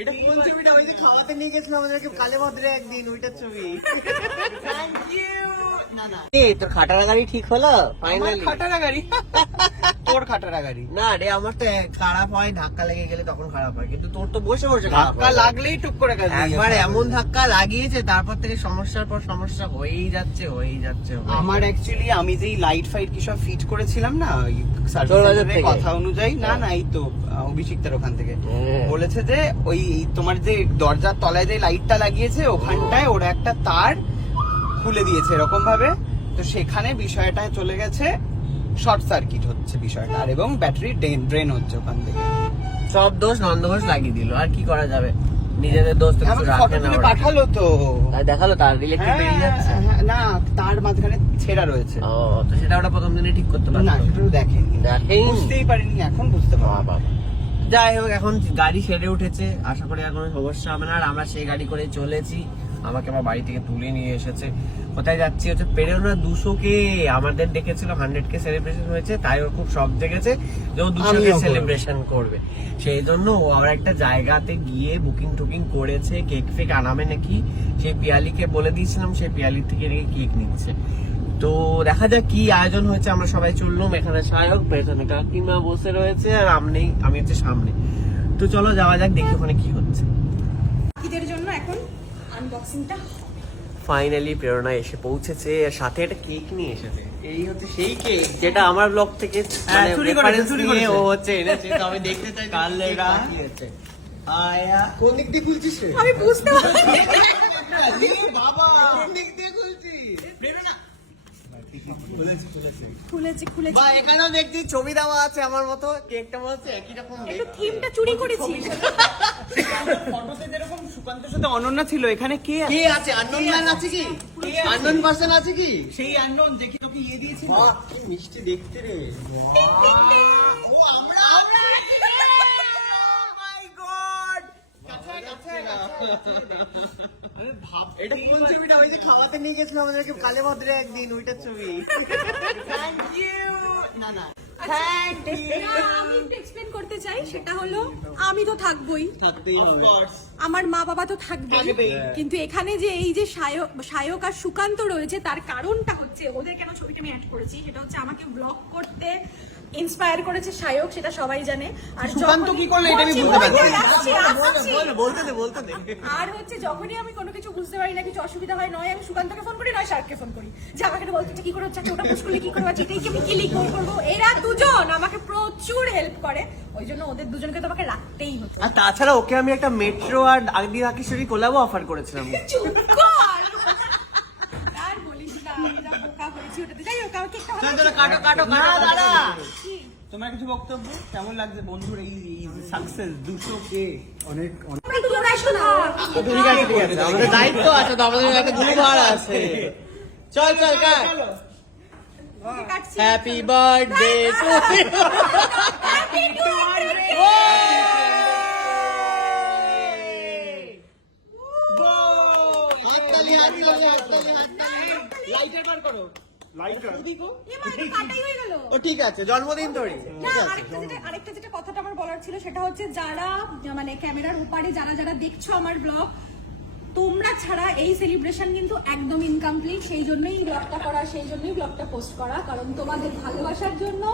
এটা কোন ছবিটা? ওই যে খাওয়াতে নিয়ে গেছিলাম আমাদেরকে কালে ভদ্রে একদিন, ওইটার ছবি। Thank you. না না তোর খাটারা গাড়ি ঠিক হলো ফাইনালি? খাটারা গাড়ি? তোর খাটারা গাড়ি না রে, আমার তো খারাপ হয়, ধাক্কা লেগে গেলে তখন খারাপ হয়, কিন্তু তোর তো বসে বসে ধাক্কা লাগলেই টুক করে গেছে। একবার এমন ধাক্কা লাগিয়েছে, তারপর থেকে সমস্যার পর সমস্যা হয়েই যাচ্ছে হয়েই যাচ্ছে। আমার অ্যাকচুয়ালি আমি যেই লাইট ফাইট কি সব ফিট করেছিলাম না তোর বাজার সার্ভিসের থেকে? কথা অনুযায়ী, না না এই তো অভিষিক্তার ওখান থেকে বলেছে যে ওই তোমার যে দরজার তলায় যে লাইটটা লাগিয়েছে ওখানটায় ওরা একটা তার খুলে দিয়েছে এরকম ভাবে, তো সেখানে বিষয়টা চলে গেছে শর্ট সার্কিট হচ্ছে বিষয়টা, আর এবং ব্যাটারি ড্রেন হচ্ছে ওখান থেকে। সব দোষ নন্দঘোষ লাগিয়ে দিল, আর কি করা যাবে? নিজেদের দোষ তো কিছু রাখে না ওরা। পাঠালো তো, তাই দেখালো তার ইলেকট্রিক বেরিয়ে যাচ্ছে। না তার মাঝখানে ছেঁড়া রয়েছে। ও, তো সেটা ওটা প্রথম দিনে ঠিক করতে পারতো না সেটা দেখেনি, দেখেই বুঝতেই পারিনি, এখন বুঝতে পারবো। যাই হোক, এখন গাড়ি সেরে উঠেছে, আশা করি আর কোনো সমস্যা হবে না। আর আমরা সেই গাড়ি করে চলেছি, আমাকে আমার বাড়ি থেকে তুলে নিয়ে এসেছে। কোথায় যাচ্ছি হচ্ছে পেরেওনা 200K। আমাদের ডেকেছিল 100K সেলিব্রেশন হয়েছে, তাই ওর খুব শখ জেগেছে যে ও 200K সেলিব্রেশন করবে। সেই জন্য ও আবার একটা জায়গাতে গিয়ে বুকিং টুকিং করেছে, কেক ফেক আনাবে নাকি। সেই পিয়ালিকে বলে দিয়েছিলাম, সেই পিয়ালির থেকে নাকি কেক নিচ্ছে। তো দেখা যাক কি আয়োজন হয়েছে। আমরা সবাই চললাম, এখানে সায়ক, পেছনে কাকিমা বসে রয়েছে, আর আমি হচ্ছে সামনে। তো চলো যাওয়া যাক, দেখি ওখানে কি হচ্ছে। ঈদের জন্য এখন আনবক্সিংটা ফাইনালি প্রেরণা এসে পৌঁছেছে, আর সাথে একটা কেক নিয়ে এসেছে। এই হচ্ছে সেই কেক যেটা আমার ব্লগ থেকে মানে reference নিয়ে ও হচ্ছে এনেছে। তো আমি দেখতে চাই কাল লেগা কি হচ্ছে। আয়া কোন দিক দিয়ে খুলছিস রে? আমি বুঝতে পারছি বাবা কোন দিক দিয়ে খুলছিস? প্রেরণা খুলেছি বা এখানেও দেখছি ছবি দেওয়া আছে আমার মতো, কেকটা মনে হচ্ছে একই রকম একটু থিমটা চুরি করেছি। ফটোতে যেরকম সুকান্তের সাথে অনন্যা ছিল, এখানে কে কে আছে? আননোন ম্যান আছে কি? আননোন পারসন আছে কি? সেই আননোন যে কি তোকে ইয়ে দিয়েছিল। বাহ, কি মিষ্টি দেখতে রে। ও আমরা এটা কোন ছবিটা? ওই যে খাওয়াতে নিয়ে গেছিলাম আমাদেরকে কালে ভদ্রে একদিন, ওইটার ছবি। Thank you. না না থ্যাংক ইউ। আমি একটু এক্সপ্লেন করতে চাই, সেটা হলো আমি তো থাকবোই, আমার মা বাবা তো থাকবেই, কিন্তু এখানে যে এই যে সায়ক আর সুকান্ত রয়েছে, তার কারণটা হচ্ছে ওদের কেন ছবিটা আমি অ্যাড করেছি, সেটা হচ্ছে আমাকে ব্লগ করতে ইন্সপায়ার করেছে সায়ক, সেটা সবাই জানে। আর সুকান্ত কি করলে এটা আমি বুঝতে পারছি বলতে দে। আর হচ্ছে যখনই আমি কোনো কিছু বুঝতে পারি না, কিছু অসুবিধা হয়, নয় আমি সুকান্তকে ফোন করি, নয় শার্ককে ফোন করি, যে আমাকে বলতে কি করে হচ্ছে, ওটা পুশ করলে কি করবো, এটাই আমি কি করবো। এরা দুজন আমাকে প্রচুর হেল্প করে, ওই জন্য ওদের দুজনকে তো আমাকে রাখতেই হতো। আর তাছাড়া ওকে আমি একটা মেট্রো আর আগদি রাকেশ্বরী কোলাবো অফার করেছিলাম। চুপ কর, আর বলিস না, আমি যা বোকা হয়েছি ওটাতে। যাই হোক, আমাকে কাটো না দাদা। তোমার কিছু বক্তব্য? কেমন লাগছে বন্ধুর এই সাকসেস 200K? অনেক তোরা একটু না ঠিক আছে ঠিক আছে, আমাদের দায়িত্ব আছে তো, আমাদের একটা গুরুবার আছে। চল কাট। কাটছি। Happy birthday to you. Happy birthday. হাততালি লাইটার বার করো। লাইটার কাটাই হয়ে গেল। ও ঠিক আছে, জন্মদিন তোরই। না, আরেকটা যেটা কথাটা আমার বলার ছিল, সেটা হচ্ছে যারা মানে ক্যামেরার ওপারে যারা দেখছো আমার ব্লগ, তোমরা ছাড়া এই সেলিব্রেশন কিন্তু একদম ইনকমপ্লিট। সেই জন্যই ব্লগটা করা, সেই জন্যই ব্লগটা পোস্ট করা, কারণ তোমাদের ভালোবাসার জন্য,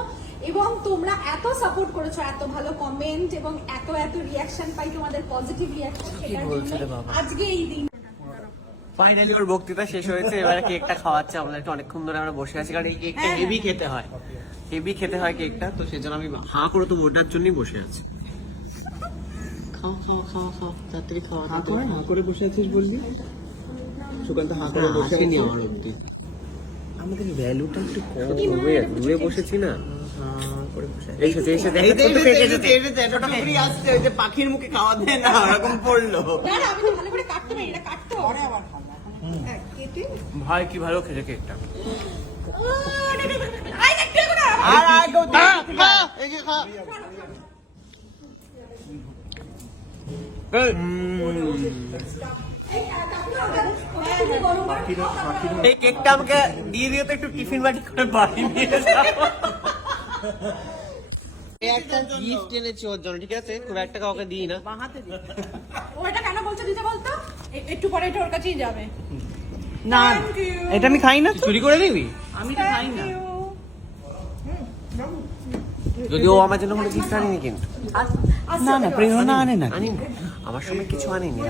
এবং তোমরা এত সাপোর্ট করেছো, এত ভালো কমেন্ট এবং এত রিয়াকশন পাই, তোমাদের পজিটিভ রিয়াকশন, আজকে এই দিন। ফাইনালি ওর বক্তৃতা শেষ হয়েছে, এবারে কেকটা খাওয়াচ্ছে আমাদেরকে। অনেকক্ষণ ধরে আমরা বসে আছি, কারণ এই কেকটা হেভি খেতে হয়, কেকটা। তো সেজন্য আমি হাঁ করে তো ওটার জন্যই বসে আছি। খাও তাড়াতাড়ি খাওয়া। হাঁ করে বসে আছিস বলবি? সুকান্ত হাঁ করে বসে আসেনি আছে। আমার অব্দি। আমাদের ভ্যালুটা একটু কম হবে, দূরে বসেছি না। পাখির মুখে খাওয়া দেয় না, ওরকম পড়লো। আমি তো ভালো করে কাটতে পারি, এটা কাটতে হবে। ভাই কি ভালো খেলে কেকটা। এই কেকটা আমাকে দিয়ে দিয়ে তো একটু টিফিন বাটি করে বাড়ি নিয়ে যাবো। একটা গিফট এনেছি ওর জন্য, ঠিক আছে? খুব একটা কাউকে দিই না। ও এটা কেন বলছো দিতে বলতো? একটু পরে এটা ওর কাছেই যাবে। না Thank you. এটা আমি খাই না তো। চুরি করে দিবি? আমি তো খাই না। Thank you. যদি ও আমার জন্য কোনো গিফট আনেনি কিন্তু। না না প্রেরণা আনে না। আনিনি, আমার সময় কিছু আনিনি।